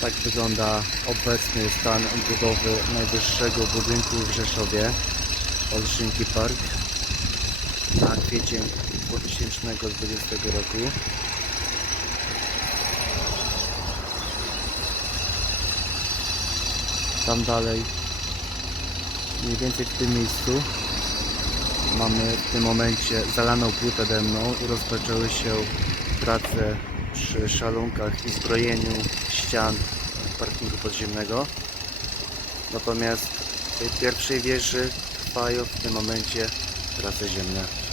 Tak wygląda obecny stan budowy najwyższego budynku w Rzeszowie, Olszynki Park, na kwiecień 2020 roku. Tam dalej, mniej więcej w tym miejscu, mamy w tym momencie zalaną płytę demną i rozpoczęły się prace przy szalunkach i zbrojeniu ścian parkingu podziemnego. Natomiast w tej pierwszej wieży trwają w tym momencie prace ziemne.